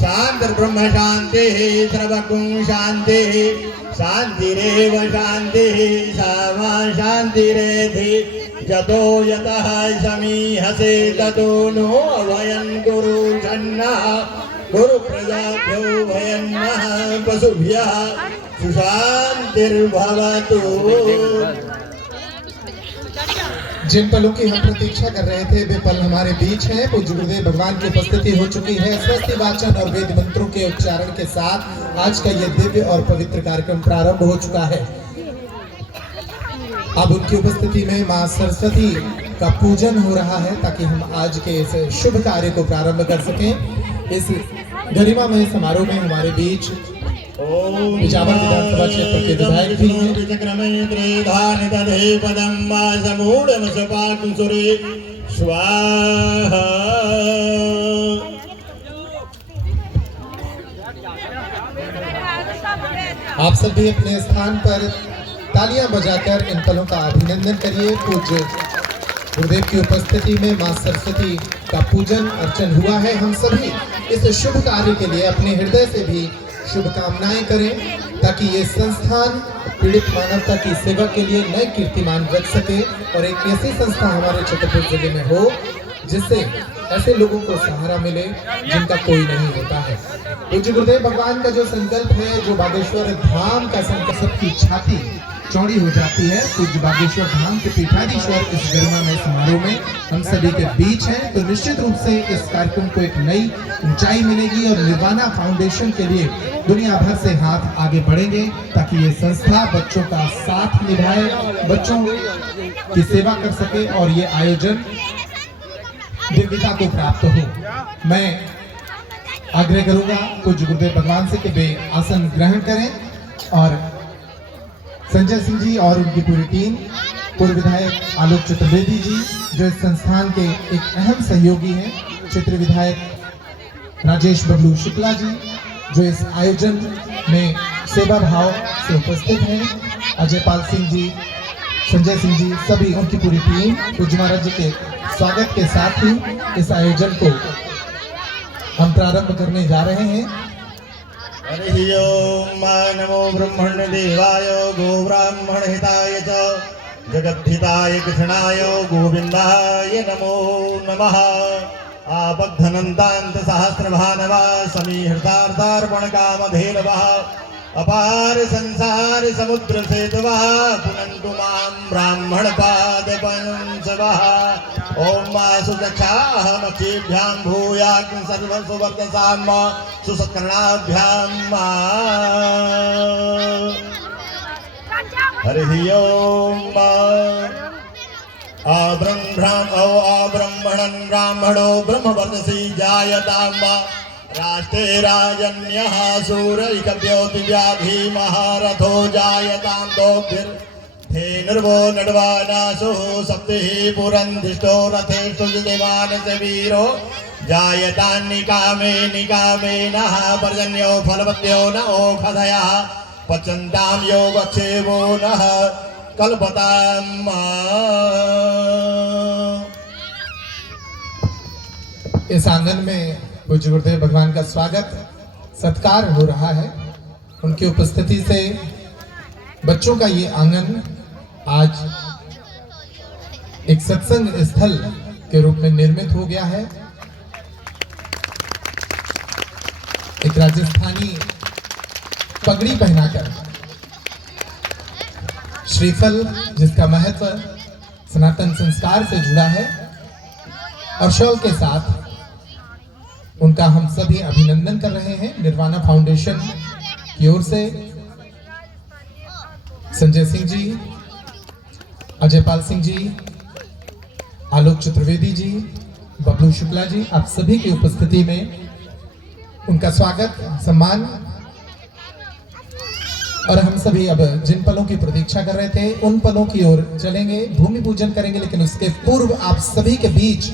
शान्तिर्ब्रह्म शान्तिः सर्वगुं शान्तिः शान्तिरेव शान्तिः सामा शान्तिरेधि यतो यतः समीहसे ततो नो वयं गुरु जन्नः गुरु प्रजाभ्यो वयं नः पशुभ्यः सुशान्तिर्भवतु। जिन पलों की हम प्रतीक्षा कर रहे थे वे पल हमारे बीच हैं। पूज्य गुरुदेव भगवान की उपस्थिति हो चुकी है। स्वस्ति वाचन और वेद मंत्रों के उच्चारण के साथ आज का यह दिव्य और पवित्र कार्यक्रम प्रारंभ हो चुका है। अब उनकी उपस्थिति में मां सरस्वती का पूजन हो रहा है ताकि हम आज के इस शुभ कार्य को प्रारंभ कर सकें। इस गरिमामय समारोह में हमारे बीच विजावर विधानसभा क्षेत्र के विधायक भी हैं। स्वाहा। आप सब भी अपने स्थान पर तालियां बजाकर इन पलों का अभिनंदन करिए। पूज्य गुरुदेव की उपस्थिति में मां सरस्वती का पूजन अर्चन हुआ है। हम सभी इस शुभ कार्य के लिए अपने हृदय से भी शुभकामनाएं करें ताकि ये संस्थान पीड़ित मानवता की सेवा के लिए नए कीर्तिमान रख सके और एक ऐसी संस्था हमारे छतरपुर जिले में हो जिससे ऐसे लोगों को सहारा मिले जिनका कोई नहीं होता है। पूज्य गुरुदेव भगवान का जो संकल्प है, जो बागेश्वर धाम का संकल्प, सबकी छाती चौड़ी हो जाती है। पूज्य बागेश्वर धाम के पीठाधीश्वर इस गरिमामय समारोह में हम सभी के बीच हैं, तो निश्चित रूप से इस कार्यक्रम को एक नई ऊंचाई मिलेगी और निर्वाणा फाउंडेशन के लिए दुनिया भर से हाथ आगे बढ़ेंगे ताकि ये संस्था बच्चों का साथ निभाए, बच्चों की सेवा कर सके और ये आयोजन दिव्यता को प्राप्त हो। मैं आग्रह करूंगा पूज्य गुरुदेव भगवान से कि वे आसन ग्रहण करें और संजय सिंह जी और उनकी पूरी टीम, पूर्व विधायक आलोक चतुर्वेदी जी जो इस संस्थान के एक अहम सहयोगी हैं, क्षेत्र विधायक राजेश बबलू शुक्ला जी, जो इस आयोजन में सेवा भाव से उपस्थित हैं। अजय पाल सिंह जी, संजय सिंह जी, सभी उनकी पूरी टीम पूज्य महाराज जी के स्वागत के साथ ही इस आयोजन को हम प्रारंभ करने जा रहे हैं। हरि ओम नमो ब्रह्मण्य देवाय गो ब्राह्मण हिताय च जगद्धिताय कृष्णाय गोविंदाय नमो नमः। आबद्धनन्तान्त सहस्रभानवा समीहृतार्तार्पण कामधेनवः अपार संसार समुद्र सेतवा पुनन्तु मां ब्राह्मण पाद पंचवः। ओम सुदक्षाहमक्षेभ्यां भूयात् सर्वसुवर्गसाम सुसकर्णाभ्यां हरि ओम। अब्रह्मणं ब्राह्मणो ब्रह्मवर्चसी जायतां राष्ट्रे राजन्यः सूरैकव्योतिव्याधि महारथो जायतां दोग्भिर्थे निर्वो नड्वानासो सप्तिः पुरन्धिष्ठो रथेषु दिवानस वीरो जायतां निकामे निकामेनः पर्जन्यो फलवत्यो न ओषधयः पचन्तां योगक्षेमो नः कल्पताम्। इस आंगन में पूज्य गुरुदेव भगवान का स्वागत सत्कार हो रहा है। उनकी उपस्थिति से बच्चों का ये आंगन आज एक सत्संग स्थल के रूप में निर्मित हो गया है। एक राजस्थानी पगड़ी पहनाकर श्रीफल, जिसका महत्व सनातन संस्कार से जुड़ा है, और शॉल के साथ उनका हम सभी अभिनंदन कर रहे हैं। निर्वाणा फाउंडेशन की ओर से संजय सिंह जी, अजय पाल सिंह जी, आलोक चतुर्वेदी जी, बबलू शुक्ला जी, आप सभी की उपस्थिति में उनका स्वागत सम्मान। और हम सभी अब जिन पलों की प्रतीक्षा कर रहे थे उन पलों की ओर चलेंगे, भूमि पूजन करेंगे। लेकिन उसके पूर्व आप सभी के बीच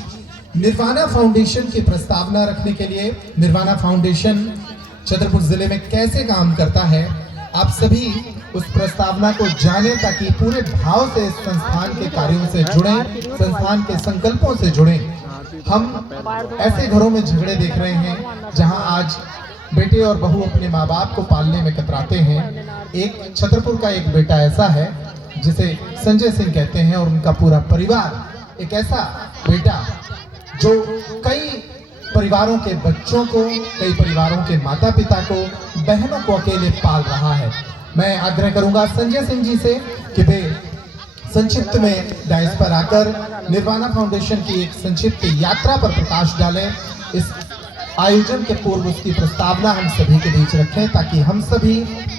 निर्वाणा फाउंडेशन की प्रस्तावना रखने के लिए, निर्वाणा फाउंडेशन छतरपुर जिले में कैसे काम करता है, आप सभी उस प्रस्तावना को जानें ताकि पूरे भाव से इस संस्थान के कार्यों से जुड़ें, संस्थान के संकल्पों से जुड़ें। हम ऐसे घरों में झगड़े देख रहे हैं जहां आज बेटे और बहू अपने माँ बाप को पालने में कतराते हैं। एक छतरपुर का एक बेटा ऐसा है जिसे संजय सिंह कहते हैं, और उनका पूरा परिवार एक ऐसा बेटा जो कई परिवारों के बच्चों को, कई परिवारों के माता पिता को, बहनों को अकेले पाल रहा है। मैं आग्रह करूंगा संजय सिंह जी से कि वे संक्षिप्त में डायस पर आकर निर्वाणा फाउंडेशन की एक संक्षिप्त यात्रा पर प्रकाश डालें। इस आयोजन के पूर्व उसकी प्रस्तावना हम सभी के बीच रखें ताकि हम सभी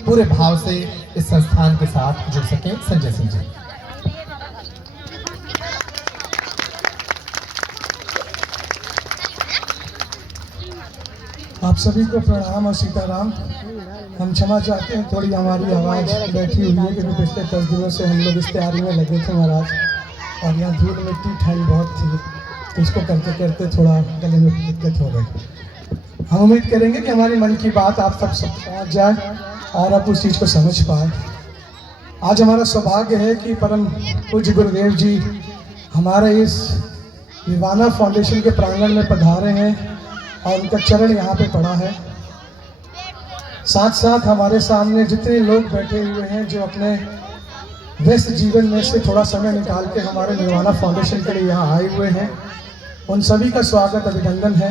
पूरे भाव से इस संस्थान के साथ जुड़ सकें। संजय सिंह जी। आप सभी को प्रणाम और सीताराम। हम क्षमा चाहते हैं, थोड़ी हमारी आवाज़ बैठी हुई है क्योंकि पिछले 10 दिनों से हम लोग इस तैयारी में लगे थे महाराज, और यहाँ धूल मिट्टी ठंड बहुत थी, तो इसको करते करते थोड़ा गले में दिक्कत हो गई। हम उम्मीद करेंगे कि हमारी मन की बात आप सब पहुँच जाए और आप उस चीज़ को समझ पाए। आज हमारा सौभाग्य है कि परम पूज्य गुरुदेव जी हमारे इस निर्वाणा फाउंडेशन के प्रांगण में पधारे हैं और उनका चरण यहाँ पे पड़ा है। साथ साथ हमारे सामने जितने लोग बैठे हुए हैं जो अपने व्यस्त जीवन में से थोड़ा समय निकाल के हमारे निर्वाणा फाउंडेशन के लिए यहाँ आए हुए हैं, उन सभी का स्वागत अभिनंदन है।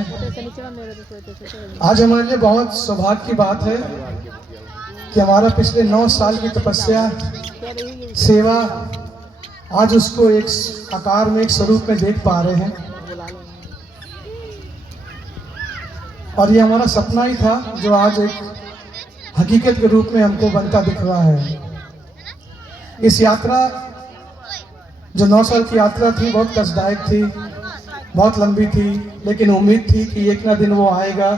आज हमारे लिए बहुत सौभाग्य की बात है कि हमारा पिछले 9 साल की तपस्या, सेवा, आज उसको एक आकार में, एक स्वरूप में देख पा रहे हैं। और ये हमारा सपना ही था जो आज एक हकीकत के रूप में हमको बनता दिख रहा है। इस यात्रा, जो 9 साल की यात्रा थी, बहुत कष्टदायक थी, बहुत लंबी थी, लेकिन उम्मीद थी कि एक ना दिन वो आएगा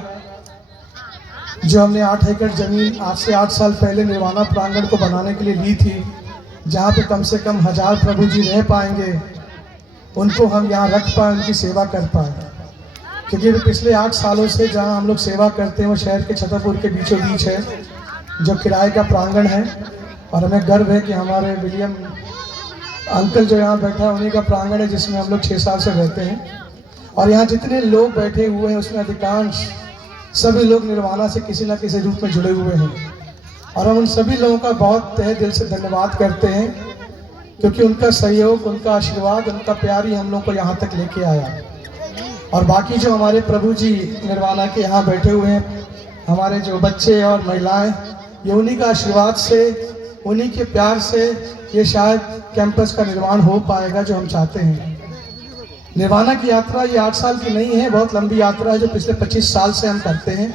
जो हमने 8 एकड़ जमीन आज से 8 साल पहले निर्वाणा प्रांगण को बनाने के लिए ली थी, जहाँ पे कम से कम 1000 प्रभु जी रह पाएंगे, उनको हम यहाँ रख पाए, उनकी सेवा कर पाए। क्योंकि पिछले 8 सालों से जहाँ हम लोग सेवा करते हैं वो शहर के छतरपुर के बीचों बीच है, जो किराए का प्रांगण है। और हमें गर्व है कि हमारे विलियम अंकल जो यहाँ बैठा है उन्हीं का प्रांगण है, जिसमें हम लोग 6 साल से रहते हैं। और यहाँ जितने लोग बैठे हुए हैं उसमें अधिकांश सभी लोग निर्वाणा से किसी न किसी रूप में जुड़े हुए हैं। और हम उन सभी लोगों का बहुत तहे दिल से धन्यवाद करते हैं, क्योंकि उनका सहयोग, उनका आशीर्वाद, उनका प्यार ही हम लोग को यहाँ तक लेके आया। और बाकी जो हमारे प्रभु जी निर्वाणा के यहाँ बैठे हुए हैं, हमारे जो बच्चे और महिलाएं, ये उन्हीं का आशीर्वाद से, उन्हीं के प्यार से ये शायद कैंपस का निर्माण हो पाएगा जो हम चाहते हैं। निर्वाणा की यात्रा ये 8 साल की नहीं है, बहुत लंबी यात्रा है जो पिछले 25 साल से हम करते हैं।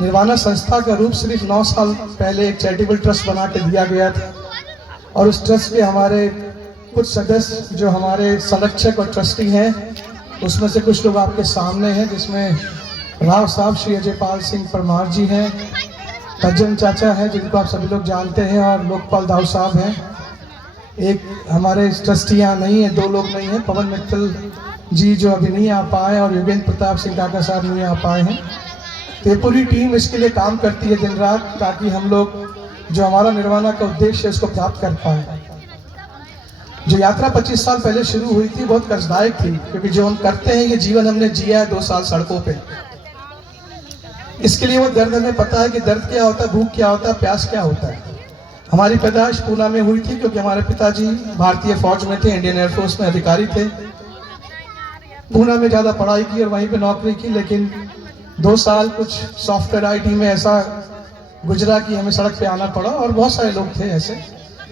निर्वाणा संस्था का रूप सिर्फ 9 साल पहले एक चैरिटेबल ट्रस्ट बना के दिया गया था। और उस ट्रस्ट के हमारे कुछ सदस्य जो हमारे संरक्षक और ट्रस्टी हैं, उसमें से कुछ लोग आपके सामने हैं, जिसमें राव साहब श्री अजय पाल सिंह परमार जी हैं, तज्जन चाचा हैं जिनको आप सभी लोग जानते हैं, और लोकपाल दाऊ साहब हैं। एक हमारे ट्रस्टी यहाँ नहीं है, 2 लोग नहीं हैं, पवन मित्तल जी जो अभी नहीं आ पाए, और योगेंद्र प्रताप सिंह काका साहब नहीं आ पाए हैं। तो ये पूरी टीम इसके लिए काम करती है दिन रात, ताकि हम लोग जो हमारा निर्वाणा का उद्देश्य है उसको प्राप्त कर पाए। जो यात्रा 25 साल पहले शुरू हुई थी बहुत कष्टदायक थी, क्योंकि जो हम करते हैं ये जीवन हमने जिया है 2 साल सड़कों पे। इसके लिए वो दर्द हमें पता है कि दर्द क्या होता है, भूख क्या होता है, प्यास क्या होता है। हमारी पैदाइश पूना में हुई थी, क्योंकि हमारे पिताजी भारतीय फौज में थे, इंडियन एयरफोर्स में अधिकारी थे। पूना में ज़्यादा पढ़ाई की और वहीं पे नौकरी की, लेकिन 2 साल कुछ सॉफ्टवेयर IT में ऐसा गुजरा कि हमें सड़क पे आना पड़ा, और बहुत सारे लोग थे ऐसे।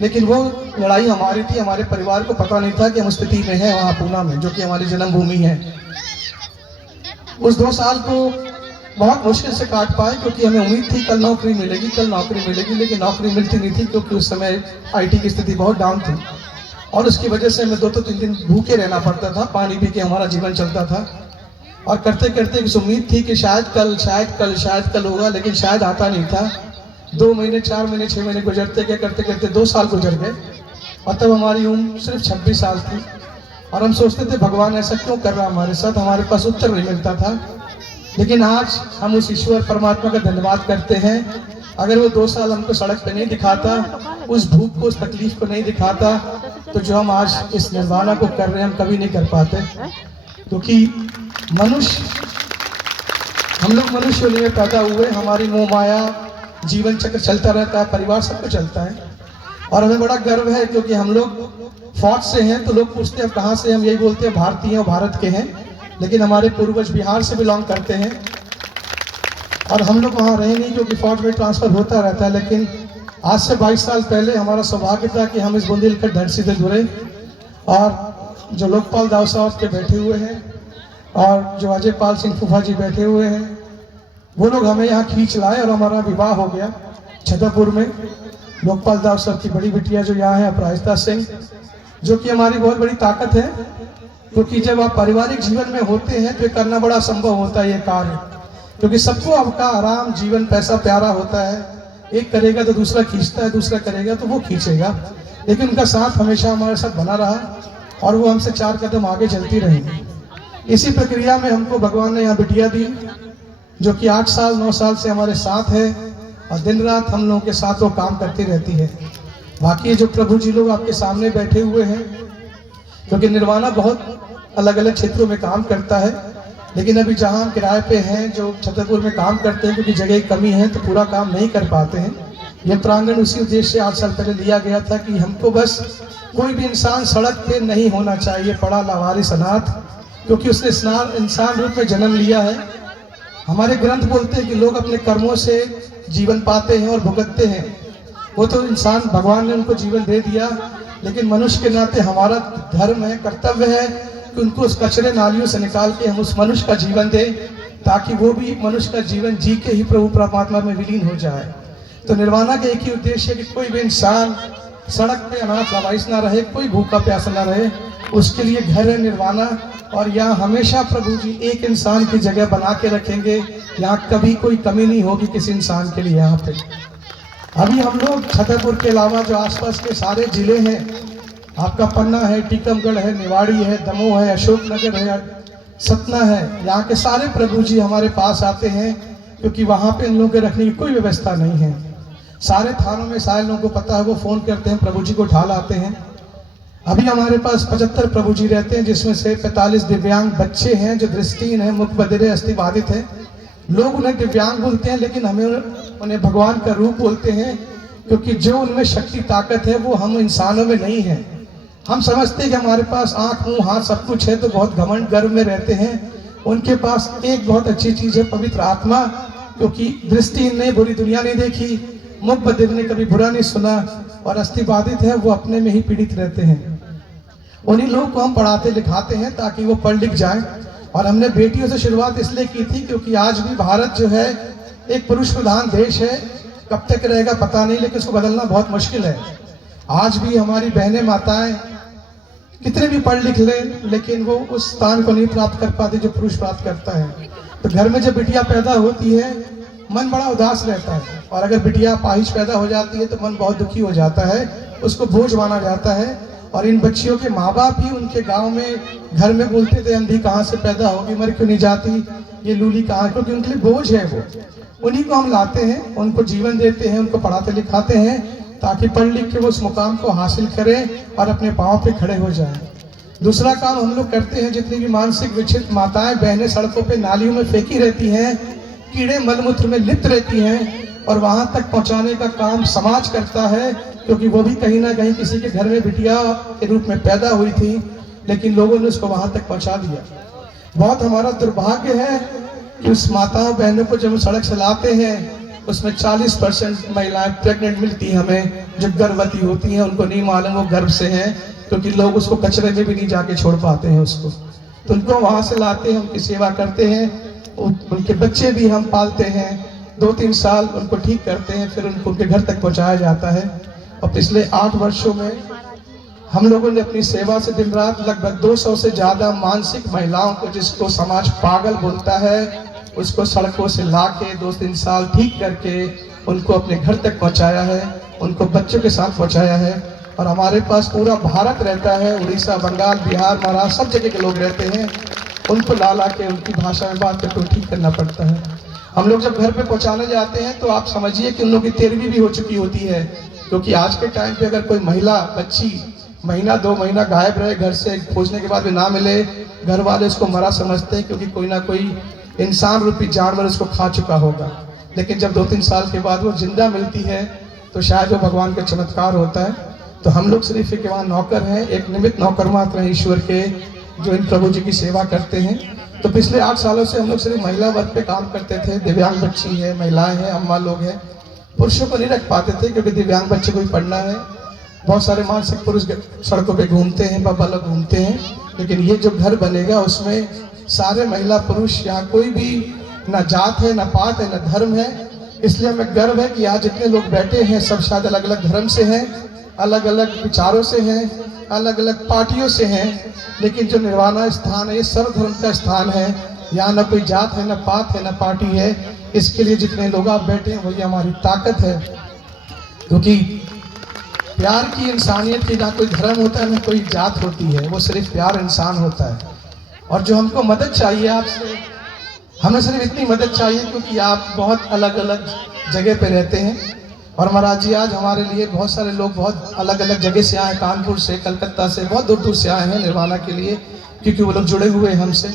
लेकिन वो लड़ाई हमारी थी, हमारे परिवार को पता नहीं था कि हम स्थिति में हैं वहाँ पूना में, जो कि हमारी जन्मभूमि है। उस 2 साल को बहुत मुश्किल से काट पाए, क्योंकि हमें उम्मीद थी कल नौकरी मिलेगी, कल नौकरी मिलेगी, लेकिन नौकरी मिलती नहीं थी, क्योंकि उस समय IT की स्थिति बहुत डाउन थी। और उसकी वजह से हमें 2-3 दिन भूखे रहना पड़ता था, पानी पी के हमारा जीवन चलता था। और करते करते एक उम्मीद थी कि शायद कल होगा, लेकिन शायद आता नहीं था। 2 महीने, 4 महीने, 6 महीने गुजरते गए, करते करते 2 साल गुजर गए, और तब हमारी उम्र सिर्फ 26 साल थी। और हम सोचते थे भगवान ऐसा क्यों कर रहा हमारे साथ, हमारे पास उत्तर नहीं मिलता था। लेकिन आज हम उस ईश्वर परमात्मा का धन्यवाद करते हैं। अगर वो 2 साल हमको सड़क पे नहीं दिखाता, उस भूख को, उस तकलीफ को नहीं दिखाता, तो जो हम आज इस निर्वाणा को कर रहे हैं हम कभी नहीं कर पाते। क्योंकि मनुष्य, हम लोग मनुष्य में पैदा हुए, हमारी मोह माया जीवन चक्र चलता रहता है, परिवार सबको चलता है। और हमें बड़ा गर्व है, क्योंकि हम लोग फौज से हैं, तो लोग पूछते हैं कहाँ से, हम यही बोलते हैं भारतीय और भारत के हैं, लेकिन हमारे पूर्वज बिहार से बिलोंग करते हैं। और हम लोग वहाँ रहे नहीं, क्योंकि फौज में ट्रांसफर होता रहता है। लेकिन आज से 22 साल पहले हमारा सौभाग्य था कि हम इस बुंदेलखंड धरती से जुड़े। और जो लोकपाल दाऊ साहब के बैठे हुए हैं, और जो अजय पाल सिंह फूफा जी बैठे हुए हैं, वो लोग हमें यहाँ खींच लाए, और हमारा विवाह हो गया छतरपुर में। लोकपाल दाऊ साहब की बड़ी बिटिया जो यहाँ है अपराजिता सिंह, जो कि हमारी बहुत बड़ी ताकत है, क्योंकि जब आप पारिवारिक जीवन में होते हैं तो ये करना बड़ा संभव होता है ये कार्य, क्योंकि सबको आपका आराम, जीवन, पैसा प्यारा होता है। एक करेगा तो दूसरा खींचता है, दूसरा करेगा तो वो खींचेगा, लेकिन उनका साथ हमेशा हमारे साथ बना रहा, और वो हमसे 4 कदम आगे चलती रही। इसी प्रक्रिया में हमको भगवान ने यहाँ बिटिया दी, जो कि 8 साल 9 साल से हमारे साथ है, और दिन रात हम लोगों के साथ वो काम करती रहती है। बाकी जो प्रभु जी लोग आपके सामने बैठे हुए हैं, क्योंकि निर्वाणा बहुत अलग अलग क्षेत्रों में काम करता है, लेकिन अभी जहाँ हम किराए पे हैं, जो छतरपुर में काम करते हैं, क्योंकि जगह की कमी है तो पूरा काम नहीं कर पाते हैं। यह प्रांगण उसी उद्देश्य से 8 साल पहले लिया गया था कि हमको बस कोई भी इंसान सड़क पे नहीं होना चाहिए, पड़ा लावारिस अनाथ, क्योंकि उसने इंसान रूप में जन्म लिया है। हमारे ग्रंथ बोलते हैं कि लोग अपने कर्मों से जीवन पाते हैं और भुगतते हैं। वो तो इंसान, भगवान ने उनको जीवन दे दिया, लेकिन मनुष्य के नाते हमारा धर्म है, कर्तव्य है कि उनको उस कचरे नालियों से निकाल के हम उस मनुष्य का जीवन दें, ताकि वो भी मनुष्य का जीवन जी के ही प्रभु परमात्मा में विलीन हो जाए। तो निर्वाणा का एक ही उद्देश्य है कि कोई भी इंसान सड़क पे अनाथ लावारिस ना रहे, कोई भूखा प्यासा ना रहे, उसके लिए घर है निर्वाणा। और यहाँ हमेशा प्रभु जी एक इंसान की जगह बना के रखेंगे, यहाँ कभी कोई कमी नहीं होगी किसी इंसान के लिए। यहाँ पे अभी हम लोग छतरपुर के अलावा जो आसपास के सारे जिले हैं, आपका पन्ना है, टीकमगढ़ है, निवाड़ी है, दमोह है, अशोकनगर है, सतना है, यहाँ के सारे प्रभु जी हमारे पास आते हैं, क्योंकि वहाँ पे इन लोगों के रखने की कोई व्यवस्था नहीं है। सारे थानों में सारे लोगों को पता है, वो फ़ोन करते हैं, प्रभु जी को उठा लाते हैं। अभी हमारे पास 75 प्रभु जी रहते हैं, जिसमें से 45 दिव्यांग बच्चे हैं जो दृष्टिहीन हैं, मुख बधिर, अस्थिबाधित हैं। लोग उन्हें दिव्यांग बोलते हैं, लेकिन हमें उन्हें भगवान का रूप बोलते हैं, क्योंकि जो उनमें शक्ति ताकत है वो हम इंसानों में नहीं है। हम समझते हैं कि हमारे पास आँख मुँह हाथ सब कुछ है, तो बहुत घमंड गर्व में रहते हैं। उनके पास एक बहुत अच्छी चीज़ है, पवित्र आत्मा, क्योंकि दृष्टिहीन ने बुरी दुनिया नहीं देखी, मुख बधिर ने कभी बुरा नहीं सुना, और अस्थिबाधित है वो अपने में ही पीड़ित रहते हैं। उन्हीं लोगों को हम पढ़ाते लिखाते हैं ताकि वो पढ़ लिख जाएं। और हमने बेटियों से शुरुआत इसलिए की थी क्योंकि आज भी भारत जो है एक पुरुष प्रधान देश है। कब तक रहेगा पता नहीं, लेकिन इसको बदलना बहुत मुश्किल है। आज भी हमारी बहनें माताएं कितने भी पढ़ लिख लें, लेकिन वो उस स्थान को नहीं प्राप्त कर पाती जो पुरुष प्राप्त करता है। तो घर में जब बिटिया पैदा होती है मन बड़ा उदास रहता है, और अगर बिटिया पाहिज पैदा हो जाती है तो मन बहुत दुखी हो जाता है, उसको बोझ माना जाता है। और इन बच्चियों के माँ बाप ही उनके गांव में घर में बोलते थे, अंधी कहाँ से पैदा होगी, मर क्यों नहीं जाती, ये लूली कहाँ, क्योंकि उनके लिए बोझ है वो। उन्हीं को हम लाते हैं, उनको जीवन देते हैं, उनको पढ़ाते लिखाते हैं, ताकि पढ़ लिख के वो उस मुकाम को हासिल करें और अपने पाँव पे खड़े हो जाएं। दूसरा काम हम लोग करते हैं, जितनी भी मानसिक विक्षिप्त माताएं बहनें सड़कों पे नालियों में फेंकी रहती हैं, कीड़े मलमूत्र में लिप्त रहती हैं, और वहाँ तक पहुँचाने का काम समाज करता है, क्योंकि वो भी कहीं ना कहीं किसी के घर में बिटिया के रूप में पैदा हुई थी, लेकिन लोगों ने उसको वहाँ तक पहुँचा दिया। बहुत हमारा दुर्भाग्य है कि उस माताओं बहनों को जब हम सड़क से लाते हैं, उसमें 40% महिलाएं प्रेग्नेंट मिलती हैं हमें, जो गर्भवती होती हैं, उनको नहीं मालूम वो गर्भ से हैं, क्योंकि लोग उसको कचरे में भी नहीं जाके छोड़ पाते हैं उसको। तो उनको वहाँ से लाते हैं, उनकी सेवा करते हैं, उनके बच्चे भी हम पालते हैं, 2-3 साल उनको ठीक करते हैं, फिर उनको उनके घर तक पहुँचाया जाता है। और पिछले 8 वर्षों में हम लोगों ने अपनी सेवा से दिन रात लगभग 200 से ज़्यादा मानसिक महिलाओं को, जिसको समाज पागल बोलता है, उसको सड़कों से लाके 2-3 साल ठीक करके उनको अपने घर तक पहुंचाया है, उनको बच्चों के साथ पहुंचाया है। और हमारे पास पूरा भारत रहता है, उड़ीसा, बंगाल, बिहार, महाराष्ट्र, सब जगह के लोग रहते हैं। उनको ला के उनकी भाषा में बात करके ठीक करना पड़ता है। हम लोग जब घर पे पहुंचाने जाते हैं तो आप समझिए कि उन लोगों की 13वीं भी हो चुकी होती है, क्योंकि आज के टाइम पे अगर कोई महिला बच्ची महीना 2 महीना गायब रहे घर से, खोजने के बाद भी ना मिले, घर वाले उसको मरा समझते हैं, क्योंकि कोई ना कोई इंसान रूपी जानवर उसको खा चुका होगा। लेकिन जब 2-3 साल के बाद वो जिंदा मिलती है तो शायद वो भगवान का चमत्कार होता है। तो हम लोग सिर्फ एक वहाँ नौकर हैं, एक निमित्त नौकर मात्र हैं ईश्वर के, जो इन प्रभु जी की सेवा करते हैं। तो पिछले 8 सालों से हम लोग सिर्फ महिला वर्ग पे काम करते थे। दिव्यांग बच्ची है, महिलाएं हैं, अम्मा लोग हैं, पुरुषों को नहीं रख पाते थे क्योंकि दिव्यांग बच्चे को भी पढ़ना है। बहुत सारे मानसिक पुरुष सड़कों पे घूमते हैं, बाबा लोग घूमते हैं, लेकिन ये जो घर बनेगा उसमें सारे महिला पुरुष, यहाँ कोई भी ना जात है, ना पात है, ना धर्म है। इसलिए हमें गर्व है कि यहाँ जितने लोग बैठे हैं सब शायद अलग अलग धर्म से हैं, अलग अलग विचारों से हैं, अलग अलग पार्टियों से हैं, लेकिन जो निर्वाणा स्थान है ये सर्वधर्म का स्थान है। यहाँ ना कोई जात है, ना पात है, ना पार्टी है। इसके लिए जितने लोग आप बैठे हैं वही हमारी ताकत है, क्योंकि प्यार की, इंसानियत की ना कोई धर्म होता है, ना कोई जात होती है, वो सिर्फ प्यार इंसान होता है। और जो हमको मदद चाहिए आपसे, हमें सिर्फ इतनी मदद चाहिए क्योंकि आप बहुत अलग अलग जगह पे रहते हैं। और महाराज जी आज हमारे लिए बहुत सारे लोग बहुत अलग अलग जगह से आए, कानपुर से, कलकत्ता से, बहुत दूर दूर से आए हैं निर्वाणा के लिए, क्योंकि वो लोग जुड़े हुए हैं हमसे।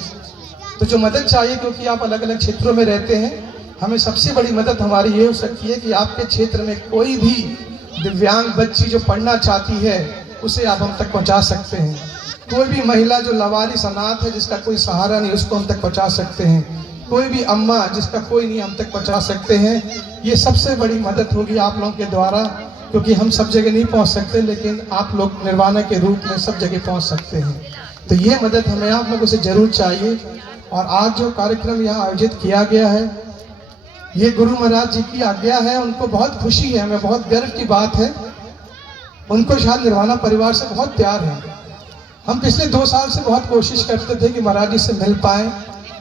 तो जो मदद चाहिए, क्योंकि आप अलग अलग क्षेत्रों में रहते हैं, हमें सबसे बड़ी मदद हमारी ये हो सकती है कि आपके क्षेत्र में कोई भी दिव्यांग बच्ची जो पढ़ना चाहती है उसे आप हम तक पहुंचा सकते हैं। कोई भी महिला जो लवारिस अनाथ है, जिसका कोई सहारा नहीं, उसको हम तक पहुंचा सकते हैं। कोई भी अम्मा जिसका कोई नहीं, हम तक पहुंचा सकते हैं। ये सबसे बड़ी मदद होगी आप लोगों के द्वारा, क्योंकि हम सब जगह नहीं पहुंच सकते, लेकिन आप लोग निर्वाणा के रूप में सब जगह पहुंच सकते हैं। तो ये मदद हमें आप लोगों से जरूर चाहिए। और आज जो कार्यक्रम यहाँ आयोजित किया गया है, ये गुरु महाराज जी की आज्ञा है, उनको बहुत खुशी है, हमें बहुत गर्व की बात है। उनको शायद निर्वाणा परिवार से बहुत प्यार है। हम पिछले 2 साल से बहुत कोशिश करते थे कि महाराज जी से मिल पाएँ,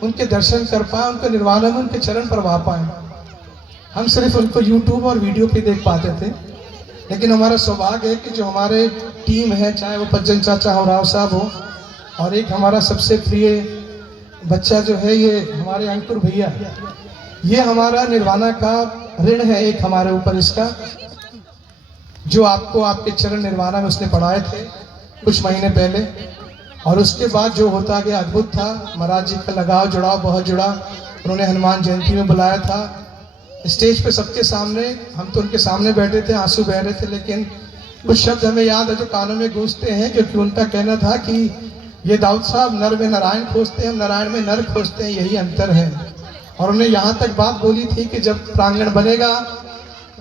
उनके दर्शन कर पाएँ, उनको निर्वाणा में उनके चरण पर पा पाएँ। हम सिर्फ उनको यूट्यूब और वीडियो पे देख पाते थे, लेकिन हमारा सौभाग्य है कि जो हमारे टीम है, चाहे वो पज्जन चाचा हो, राव साहब हो, और एक हमारा सबसे प्रिय बच्चा जो है ये हमारे अंकुर भैया, ये हमारा निर्वाणा का ऋण है एक हमारे ऊपर इसका, जो आपको आपके चरण निर्वाणा में उसने पढ़ाए थे कुछ महीने पहले। और उसके बाद जो होता गया अद्भुत था। महाराज जी का लगाव जुड़ाव बहुत जुड़ा। उन्होंने हनुमान जयंती में बुलाया था, स्टेज पे सबके सामने, हम तो उनके सामने बैठे थे, आंसू बह रहे थे, लेकिन कुछ शब्द हमें याद है जो कानों में गूंजते हैं, क्योंकि उनका कहना था कि ये दाऊद साहब नर में नारायण खोजते हैं, हम नारायण में नर खोजते हैं, यही अंतर है। और उन्होंने यहाँ तक बात बोली थी कि जब प्रांगण बनेगा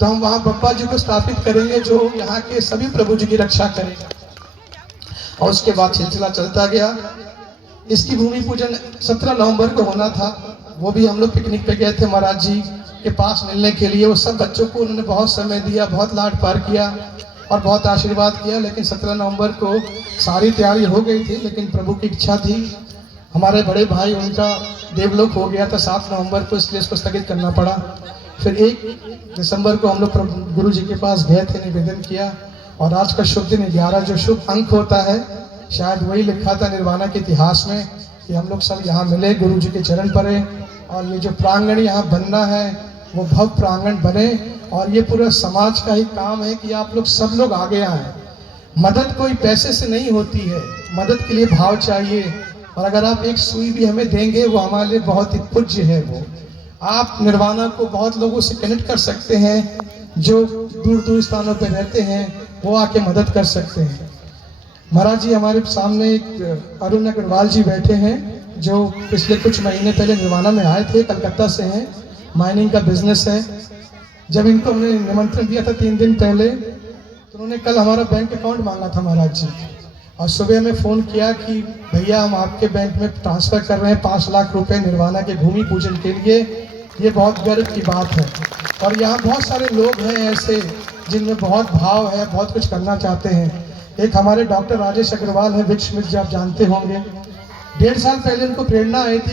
तो हम वहाँ बप्पा जी को स्थापित करेंगे जो यहाँ के सभी प्रभु जी की रक्षा करेगा। और उसके बाद सिलसिला चलता गया। इसकी भूमि पूजन 17 नवंबर को होना था, वो भी हम लोग पिकनिक पे गए थे महाराज जी के पास मिलने के लिए। वो सब बच्चों को उन्होंने बहुत समय दिया, बहुत लाड प्यार किया और बहुत आशीर्वाद किया। लेकिन 17 नवंबर को सारी तैयारी हो गई थी, लेकिन प्रभु की इच्छा थी, हमारे बड़े भाई उनका देवलोक हो गया था 7 नवंबर को, इसलिए इसको स्थगित करना पड़ा। फिर 1 दिसंबर को हम लोग गुरु जी के पास गए थे, निवेदन किया। और आज का शुभ दिन 11 जो शुभ अंक होता है, शायद वही लिखा था निर्वाणा के इतिहास में कि हम लोग सब यहाँ मिले, गुरु जी के चरण पड़े। और ये जो प्रांगण यहाँ बनना है वो भव्य प्रांगण बने। और ये पूरा समाज का ही काम है कि आप लोग सब लोग आगे आए। मदद कोई पैसे से नहीं होती है, मदद के लिए भाव चाहिए। और अगर आप एक सुई भी हमें देंगे वो हमारे लिए बहुत ही पूज्य है। वो आप निर्वाणा को बहुत लोगों से कनेक्ट कर सकते हैं, जो दूर दूर स्थानों पे रहते हैं वो आके मदद कर सकते हैं। महाराज जी हमारे सामने एक अरुण अग्रवाल जी बैठे हैं, जो पिछले कुछ महीने पहले निर्वाणा में आए थे, कलकत्ता से हैं, माइनिंग का बिजनेस है। जब इनको हमने निमंत्रण दिया था 3 दिन पहले, तो उन्होंने कल हमारा बैंक अकाउंट मांगा था महाराज जी। और सुबह में फ़ोन किया कि भैया हम आपके बैंक में ट्रांसफ़र कर रहे हैं 5 लाख रुपए निर्वाणा के भूमि पूजन के लिए। ये बहुत गर्व की बात है। और यहाँ बहुत सारे लोग हैं ऐसे जिनमें बहुत भाव है, बहुत कुछ करना चाहते हैं। एक हमारे डॉक्टर राजेश अग्रवाल है, विक्स मित्र, जो आप जानते होंगे। 1.5 साल पहले उनको प्रेरणा आई थी।